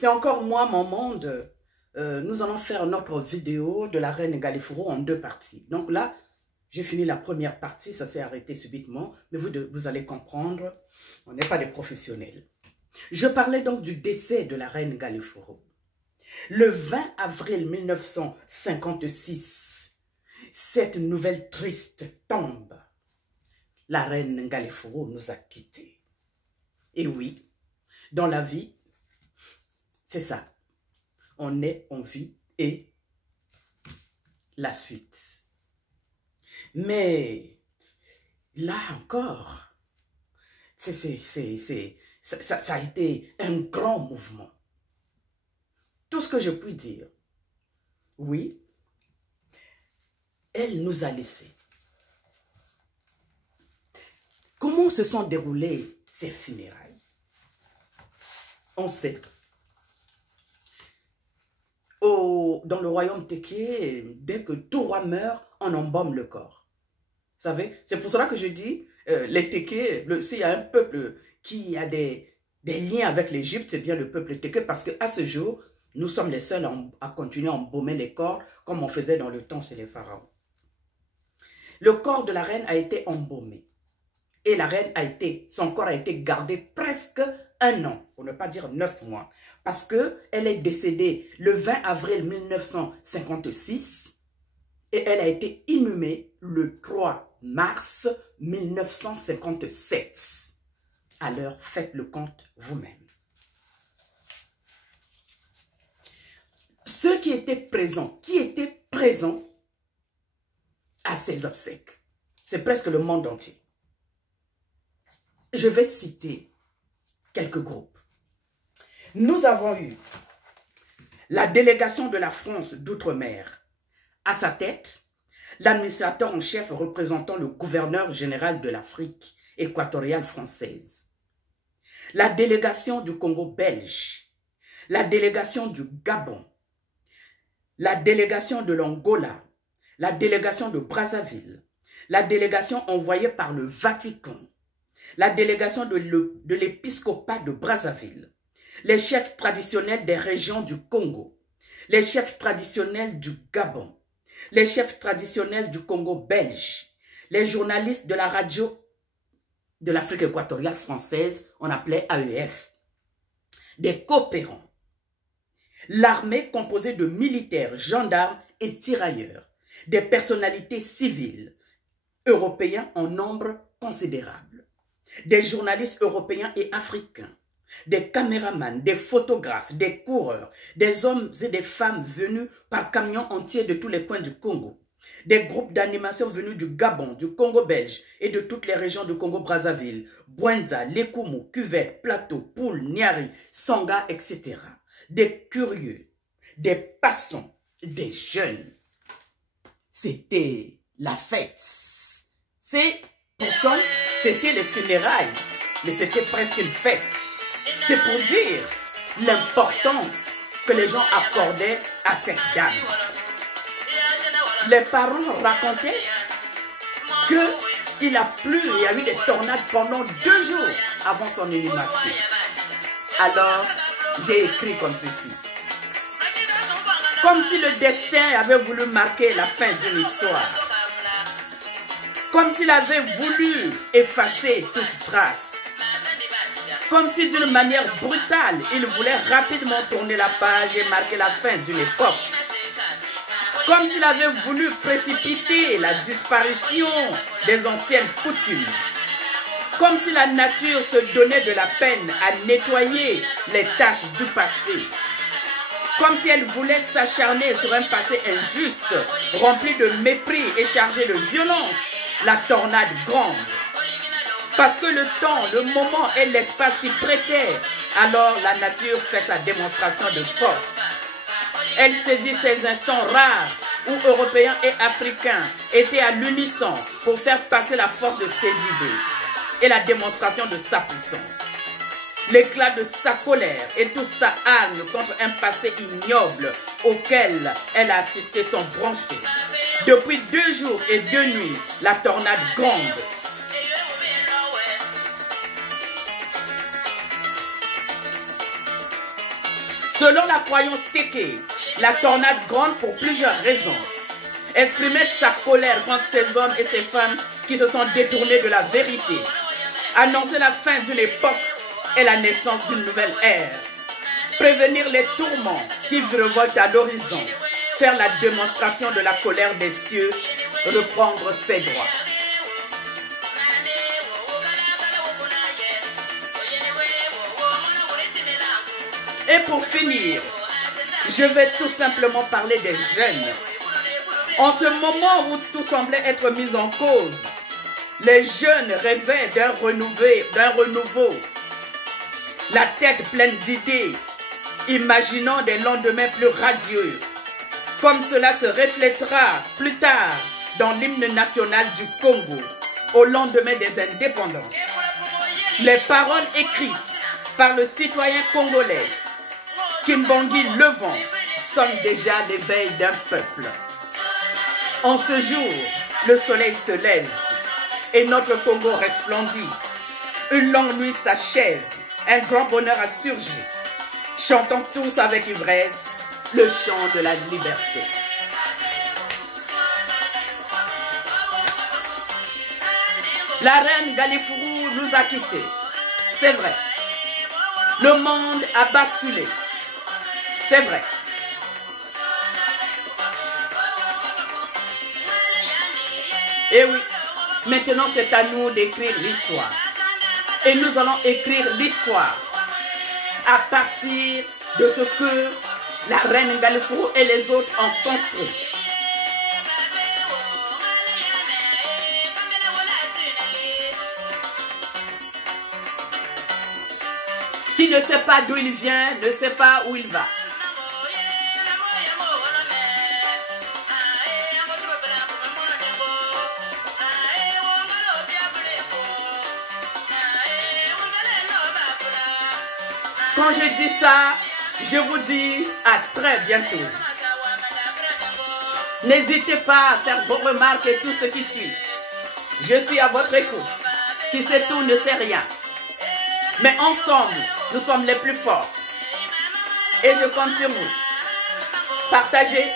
C'est encore moi, mon monde. Nous allons faire notre vidéo de la reine Galiforo en 2 parties. Donc là, j'ai fini la première partie, ça s'est arrêté subitement, mais vous allez comprendre, on n'est pas des professionnels. Je parlais donc du décès de la reine Galiforo. Le 20 avril 1956, cette nouvelle triste tombe. La reine Galiforo nous a quittés. Et oui, dans la vie, c'est ça. On est, on vit et la suite. Mais là encore, ça a été un grand mouvement. Tout ce que je puis dire, oui, elle nous a laissés. Comment se sont déroulées ces funérailles? On sait. Dans le royaume Téké, dès que tout roi meurt, on embaume le corps. Vous savez, c'est pour cela que je dis, les Téké, s'il y a un peuple qui a des liens avec l'Égypte, c'est bien le peuple Téké, parce qu'à ce jour, nous sommes les seuls à continuer à embaumer les corps, comme on faisait dans le temps chez les pharaons. Le corps de la reine a été embaumé. Et la reine son corps a été gardé presque 1 an, pour ne pas dire 9 mois. Parce qu'elle est décédée le 20 avril 1956 et elle a été inhumée le 3 mars 1957. Alors, faites le compte vous-même. Ceux qui étaient présents à ces obsèques, c'est presque le monde entier. Je vais citer quelques groupes. Nous avons eu la délégation de la France d'outre-mer. À sa tête, l'administrateur en chef représentant le gouverneur général de l'Afrique équatoriale française. La délégation du Congo belge. La délégation du Gabon. La délégation de l'Angola. La délégation de Brazzaville. La délégation envoyée par le Vatican. La délégation de l'épiscopat de Brazzaville, les chefs traditionnels des régions du Congo, les chefs traditionnels du Gabon, les chefs traditionnels du Congo belge, les journalistes de la radio de l'Afrique équatoriale française, on appelait AEF, des coopérants, l'armée composée de militaires, gendarmes et tirailleurs, des personnalités civiles, européens en nombre considérable, des journalistes européens et africains, des caméramans, des photographes, des coureurs, des hommes et des femmes venus par camions entiers de tous les coins du Congo, des groupes d'animation venus du Gabon, du Congo belge et de toutes les régions du Congo-Brazzaville, Bouenza, Lekumu, Cuvette, Plateau, Poul, Niari, Sanga, etc. Des curieux, des passants, des jeunes. C'était la fête. Pourtant, c'était les funérailles, mais c'était presque une fête. C'est pour dire l'importance que les gens accordaient à cette dame. Les parents racontaient qu'il a plu, il y a eu des tornades pendant 2 jours avant son inhumation. Alors, j'ai écrit comme ceci. Comme si le destin avait voulu marquer la fin d'une histoire. Comme s'il avait voulu effacer toute trace. Comme si d'une manière brutale, il voulait rapidement tourner la page et marquer la fin d'une époque. Comme s'il avait voulu précipiter la disparition des anciennes coutumes. Comme si la nature se donnait de la peine à nettoyer les taches du passé. Comme si elle voulait s'acharner sur un passé injuste, rempli de mépris et chargé de violence. La tornade grande. Parce que le temps, le moment et l'espace s'y prêtaient, alors la nature fait sa démonstration de force. Elle saisit ces instants rares où Européens et Africains étaient à l'unisson pour faire passer la force de ses idées et la démonstration de sa puissance. L'éclat de sa colère et toute sa haine contre un passé ignoble auquel elle a assisté sont branchés. Depuis 2 jours et 2 nuits, la tornade gronde. Selon la croyance Teke, la tornade gronde pour plusieurs raisons. Exprimer sa colère contre ces hommes et ces femmes qui se sont détournés de la vérité. Annoncer la fin d'une époque et la naissance d'une nouvelle ère. Prévenir les tourments qui revoltent à l'horizon. Faire la démonstration de la colère des cieux. Reprendre ses droits. Et pour finir, je vais tout simplement parler des jeunes. En ce moment où tout semblait être mis en cause, les jeunes rêvaient d'un renouveau, la tête pleine d'idées, imaginant des lendemains plus radieux, comme cela se reflètera plus tard dans l'hymne national du Congo, au lendemain des indépendances. Les paroles écrites par le citoyen congolais, Kimbongi Levant, sonnent déjà l'éveil d'un peuple. En ce jour, le soleil se lève et notre Congo resplendit. Une longue nuit s'achève, un grand bonheur a surgi. Chantons tous avec ivresse le chant de la liberté. La reine Galifuru nous a quittés. C'est vrai. Le monde a basculé. C'est vrai. Et oui, maintenant c'est à nous d'écrire l'histoire. Et nous allons écrire l'histoire à partir de ce que la reine Galifuru et les autres ont construit. Qui ne sait pas d'où il vient, ne sait pas où il va. Quand je dis ça, je vous dis à très bientôt. N'hésitez pas à faire vos remarques et tout ce qui suit. Je suis à votre écoute. Qui sait tout ne sait rien. Mais ensemble, nous sommes les plus forts. Et je compte sur vous. Partagez,